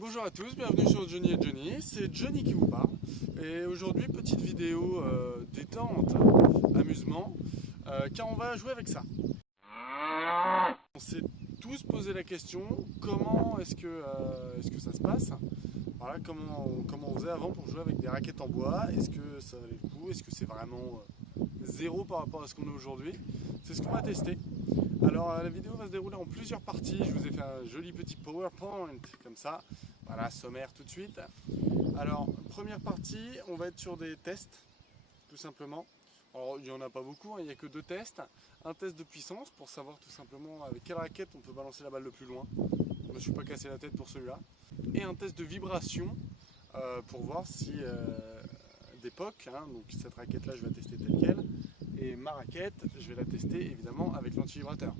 Bonjour à tous, bienvenue sur Johnny et Johnny, c'est Johnny qui vous parle. Et aujourd'hui, petite vidéo détente, amusement, car on va jouer avec ça. On s'est tous posé la question, comment est-ce que ça se passe? Voilà, comment on faisait avant pour jouer avec des raquettes en bois? Est-ce que ça valait le coup? Est-ce que c'est vraiment zéro par rapport à ce qu'on a aujourd'hui? C'est ce qu'on va tester. Alors la vidéo va se dérouler en plusieurs parties. Je vous ai fait un joli petit PowerPoint comme ça. Voilà, sommaire tout de suite. Alors première partie, on va être sur des tests, tout simplement. Alors il n'y en a pas beaucoup, il n'y a que 2 tests. Un test de puissance pour savoir tout simplement avec quelle raquette on peut balancer la balle le plus loin. Je ne me suis pas cassé la tête pour celui-là. Et un test de vibration pour voir si d'époque, donc cette raquette là je vais la tester telle quelle. Et ma raquette, je vais la tester évidemment avec l'anti-vibrateur.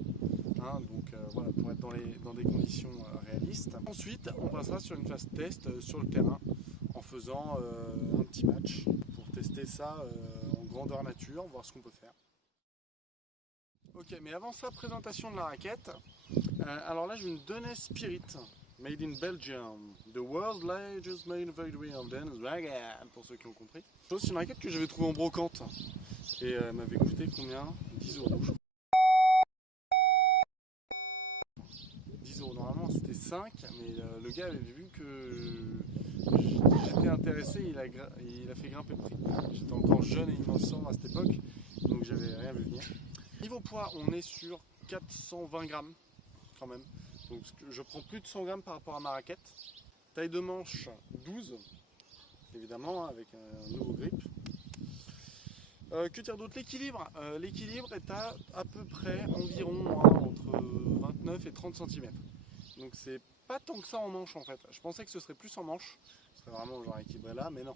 Donc voilà, pour être dans des conditions réalistes. Ensuite, on passera sur une phase test sur le terrain en faisant un petit match pour tester ça en grandeur nature, voir ce qu'on peut faire. Ok, mais avant ça, présentation de la raquette. Alors là, j'ai une Donnes Spirit, made in Belgium. The world's largest manufacturing of Donnes racket, pour ceux qui ont compris. C'est une raquette que j'avais trouvée en brocante. Et elle m'avait coûté combien? 10 €. 10 €, normalement c'était 5, mais le gars avait vu que j'étais intéressé, il a fait grimper le prix. J'étais encore jeune et innocent à cette époque, donc j'avais rien vu venir. Niveau poids, on est sur 420 grammes quand même. Donc je prends plus de 100 grammes par rapport à ma raquette. Taille de manche 12, évidemment, avec un nouveau grip. Que dire d'autre? L'équilibre est à peu près environ entre 29 et 30 cm. Donc c'est pas tant que ça en manche en fait. Je pensais que ce serait plus en manche. Ce serait vraiment genre équilibré là, mais non.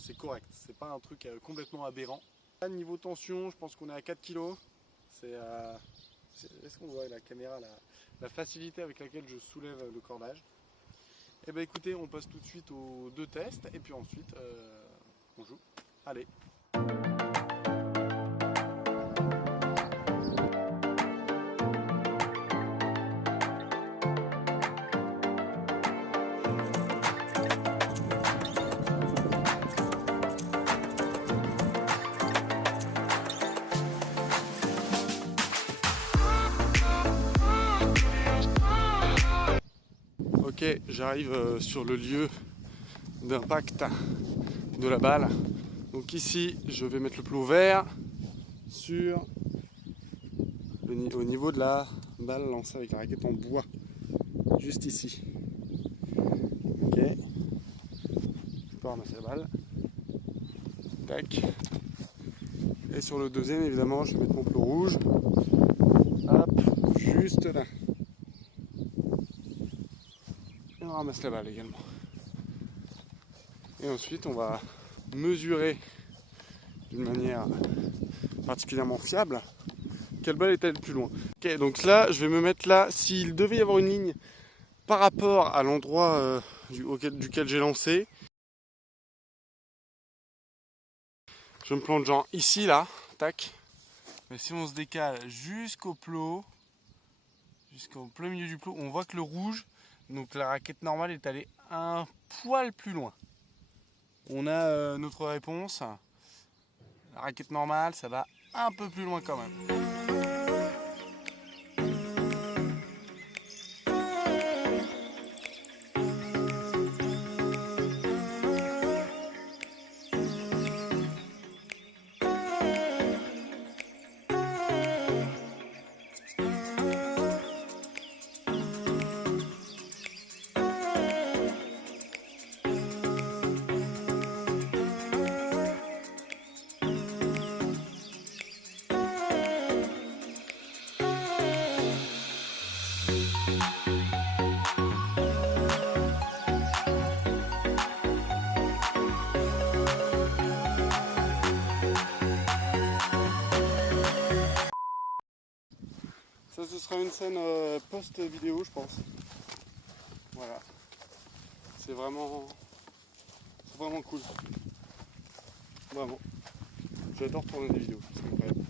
C'est correct. C'est pas un truc complètement aberrant. Là, niveau tension, je pense qu'on est à 4 kg. Est-ce qu'on voit la caméra, la facilité avec laquelle je soulève le cordage? Et ben écoutez, on passe tout de suite aux 2 tests et puis ensuite on joue. Allez. Ok, j'arrive sur le lieu d'impact de la balle. Donc ici, je vais mettre le plot vert au niveau de la balle lancée avec la raquette en bois, juste ici. Ok, je peux ramasser la balle. Tac. Et sur le deuxième, évidemment, je vais mettre mon plot rouge. Hop, juste là. Et on ramasse la balle également. Et ensuite, on va mesurer d'une manière particulièrement fiable quelle balle est-elle plus loin. Ok, donc là, je vais me mettre là. S'il devait y avoir une ligne par rapport à l'endroit duquel j'ai lancé, je me plante genre ici, là, tac. Mais si on se décale jusqu'au plot, jusqu'au plein milieu du plot, on voit que le rouge, donc la raquette normale, est allée un poil plus loin. On a notre réponse. La raquette normale, ça va un peu plus loin quand même. Ça, ce sera une scène post-vidéo, je pense. Voilà. C'est vraiment cool. Vraiment. J'adore tourner des vidéos. C'est incroyable.